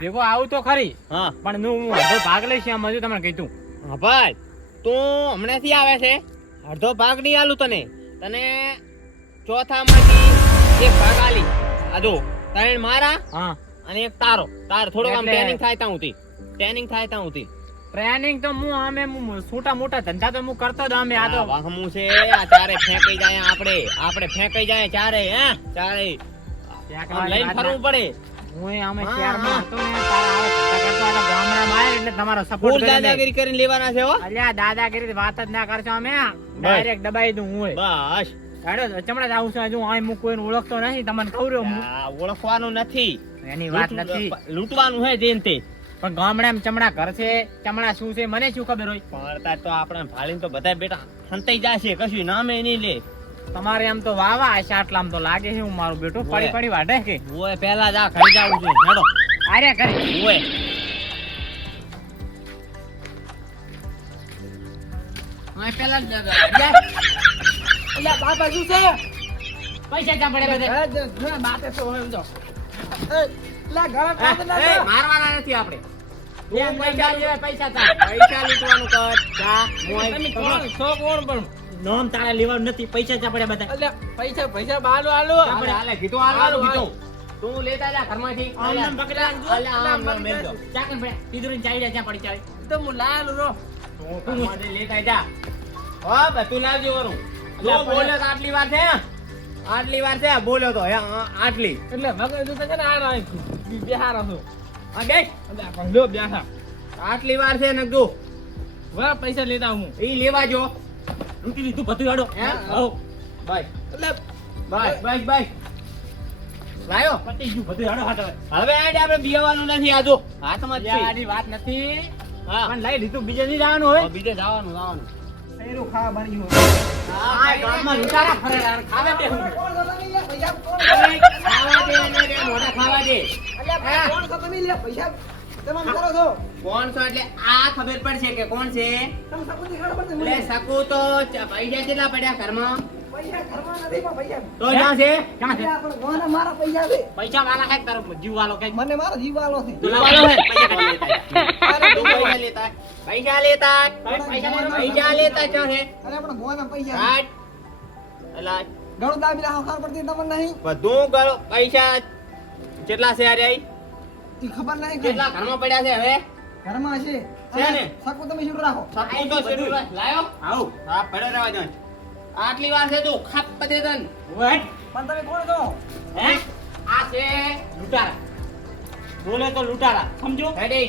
ભેગો આવું તો ખરી. હા. પણ હું અડધો ભાગ લઈશ એમ હજુ તમને કીધું. હા ભાઈ તું હમણાંથી આવે છે? અડધો ભાગ નહીં આલું તને. તને ચોથામાંથી એક ભાગ આલી. આ જો ત્રણ મારા હા. અને એક તારો. તાર થોડો આમ ટ્રેનિંગ થાય ત્યાં સુધી. ટ્રેનિંગ થાય ત્યાં સુધી. ટ્રેનિંગ તો હું અમે છોટા મોટા ધંધા તો હું કરતો જ અમે આ તો. વાહમું છે આ ચારે ફેંકાઈ જાય આપણે. આપણે ફેંકાઈ જાય ચારે હે? ચારે. લઈને ફરવું પડે. હું અમે શહેરમાં હતો ને તારા આવા ધંધા કરતો આ ગામડામાં આવ્યો એટલે તમારો સપોર્ટ કરી દાદાગીરી કરીને લેવાના છે હો. અલ્યા દાદાગીરી વાત જ ના કરશો અમે ડાયરેક્ટ દબાઈ દઉં હું બસ. હેડો ચમડા આવું છું હજુ અહીં હું કોઈને ઓળખતો નથી તમને કહું રહ્યો હું. ઓળખવાનું નથી. એની વાત નથી. લૂંટવાનું હે જેન તે. પણ ગામડામાં ચમડા ઘર છે ચમડા શું છે મને શું ખબર હોય? પણ તો આપણે ભાળીને તો બધા બેટા સંતાઈ જશે કશું નામે નહીં લે. તમારે આમ તો વાવા હશે આમ તો લાગે છે હું મારું બેટો પડી પડી વાઢે કે ઓય પહેલા જા ઘરે જાવું છે હેડો. આરે ઘરે. ઓય. ઓય પહેલા જ બાપા શું છે? પૈસા પડે બધે? તો હોય મારવાના નથી આપણે. પૈસા પૈસા પૈસા લૂંટવાનું કર. જા મોય. તમે કોણ? કોણ પણ? નોમ તારે લેવાનું નથી પૈસા ચાપડ્યા બધા એટલે પૈસા પૈસા બાલો આલો આપણે હાલે કીધું હાલવાનું કીધું. તું લેતા જા ઘરમાંથી. આમ નામ પકડી રાખજો. આમ નામ મેલ દો. ચાકન પડ્યા. તીધું ચાઈ ચા પડી ચાલે. તો હું લાલ રો તું લેતા જા. હો તું લાવજો વરું. જો પણ- બોલ્યો આટલી વાર છે આટલી વાર છે બોલ્યો તો આટલી. એટલે મગજ તું છે ને આ રાય બિહાર હતો આ બે. લો બેઠા આટલી વાર છે ને તું વા પૈસા લેતા હું એ લેવા જો. લૂંટી લીધું બધું આવો. એટલે લાયો. પતી ગયું હાથ હવે. આડે આપણે બિયાવાનું નથી આજો હાથમાં છે. આની વાત નથી. હા. પણ લઈ લીધું બીજે નહીં જવાનું હોય. બીજે જવાનું જવાનું. શેરું ખાવા બની ગયું. આ ગામમાં લૂંટારા ફરે યાર, ખાવા દે. હું. ખાવા દે એને રે, મોઢા કરો છો? કોણ છો એટલે આ ખબર પડશે કે કોણ છે? એટલે સકુ તો પૈસા કેટલા પડ્યા ઘરમાં? તો જ્યાં છે? ક્યાં છે? પૈસા વાળા તારો મને મારો છે. કેટલા લેતા તું પૈસા લેતા પૈસા લેતા પૈસા લેતા ચો હે અરે પણ પૈસા હાટ અલા. ઘણું દાબી રાખો ખબર પડતી તમને નહીં? બધું ગળો. પૈસા કેટલા છે અરે ઈ ખબર નહીં કેટલા ઘરમાં પડ્યા છે હવે? ઘરમાં છે છે ને? શકું તમે શું રાખો. સપનું તો રાખ. લાયો? આવું. હા પડ્યો રહેવા દો આટલી વાર છે તું ખાપ પદે તન. વેટ પણ તમે કોણ છો? હે? આ છે લૂંટારા. બોલે તો લૂંટારા. સમજો. રેડી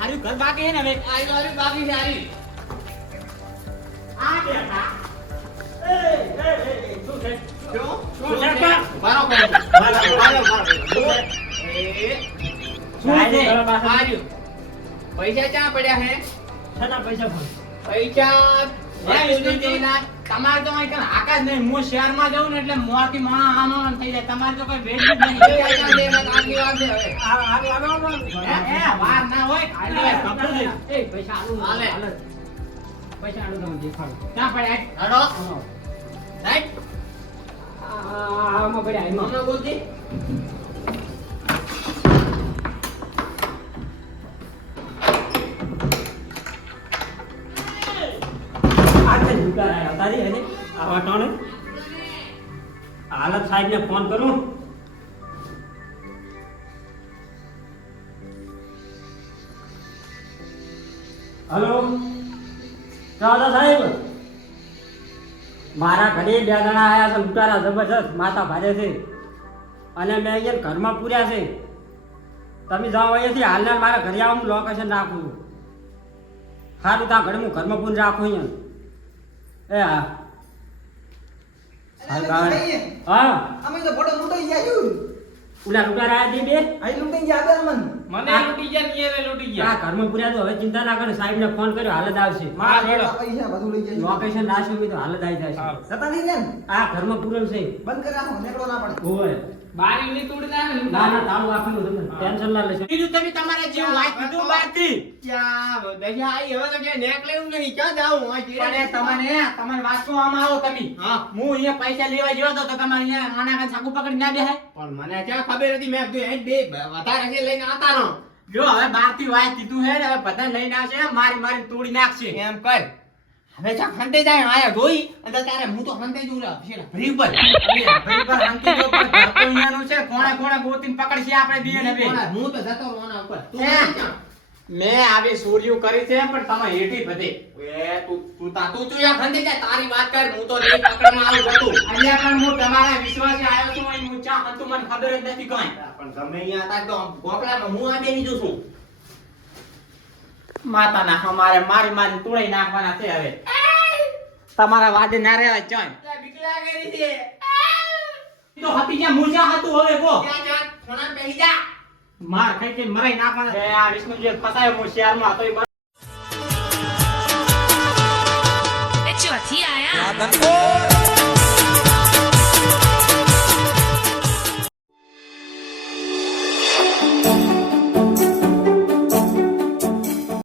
આર્યું ઘર બાકી છે ને હવે? આર્યું આર્યું બાકી છે આર્યું આ બેઠા. એ એ એ એ, શું છે? શું છે? મારો કોણ મારો મારો મારો એ શું પૈસા ક્યાં પડ્યા હે? છતાં પૈસા પૈસા. હે, લેતું નથી ના. તમારે તો કઈ આકાશ નહીં. હું શહેરમાં જાઉં ને એટલે મોરથી માણા આમ આમ થઈ જાય. તમારે તો કઈ નહીં. આટલી વાર ના હોય. પૈસા. પૈસા તમે દેખાડો. ક્યાં પડ્યા? આમાં પડ્યા એમાં. મામા બોલતી આ તે લુગડા તારી હે ને? હાલત ફોન કરું. હલો દાદા સાહેબ? મારા ઘરે બે જણા આવ્યા છે લૂંટારા જબરજસ્ત માથા ભારે છે. અને મેં અહીંયા ઘરમાં પૂર્યા છે. તમે જાઓ અહીંયાથી હાલના મારા ઘરે આવો હું લોકેશન રાખું છું. સારું ત્યાં ઘરે હું ઘરમાં પૂરી રાખું અહીંયા. એ હા. હા. અમે તો ફોટો લૂંટાઈ ગયા છું ઉલા લૂંટારા છે બે? અહીં લૂંટાઈ ગયા બે મન મને લૂટી ગયા ને એને લૂટી આ ઘરમાં પૂર્યા તો હવે ચિંતા ના કરો. સાહેબને ફોન કર્યો હાલત આવશે. મારા. પૈસા બધું લઈ જાય લોકેશન રાખ્યું હોય તો હાલત આવી જશે. જતા નહીં ને આ ઘરમાં પૂરણ છે. બંધ કરી રાખો નીકળો ના પડે. ઓય. બારી તોડી નાખે ને. ના ના તાળું આપેલું તમને ટેન્શન ના લેશો બીજું તમે તમારા જેવું વાત કીધું બહારથી. ક્યાં દયા આઈ, હવે તો કે નેક લેવું નહીં. ક્યાં જાવું? આ જીરા તમને તમને તમને આમ આવો તમે હા. હું અહીંયા પૈસા લેવા ગયો તો તમારે અહીંયા આના કાન સાકુ પકડી ના બેહાય પણ મને ક્યાં ખબર હતી મેં કીધું હેડ બે વધારે છે લઈને આતા રહો. જો હવે બારથી વાત કીધું હે ને હવે બધા લઈને આવશે મારી મારી તોડી નાખશે એમ કર હવે જો ખંતે જાય આયા જોઈ અને તારે હું તો ખંતે જ ઉલા છે ભરી પર અરે, ભઈ પર હાંકી દો, પણ ધરતો તો અહીંયાનું છે કોણે કોણે ગોતીન પકડશે આપણે બે ને બે. હું તો જતો રહું ઉપર. તું? મેં આવી સૂર્યુ કરી છે પણ તમે હેઠી બધે. એ તું તું તા તું તું યા ખંતે જાય? તારી વાત કર હું તો નહીં પકડમાં આવું હતું અહીંયા પણ હું તમારા વિશ્વાસે આવ્યો છું અહીં હું ચા હતું મને ખબર જ નથી કાંઈ. પણ તમે અહીંયા હતા તો ગોખલામાં હું આ બેની જોઉં છું. માતા ના અમારે મારી મારી તોડી નાખવાના છે હવે. તમારા વાદે ના રહેવા ચોય બીક લાગેલી છે. તો હતી જ્યાં મૂર્છા હતું હવે કો. ત્યાં જા થોડા બેહી જા. માર ખાઈ કે મરાઈ નાખવાના. છે આ વિષ્ણુજી ફસાયો મો શહેરમાં ઈ એ ચોથી આયા.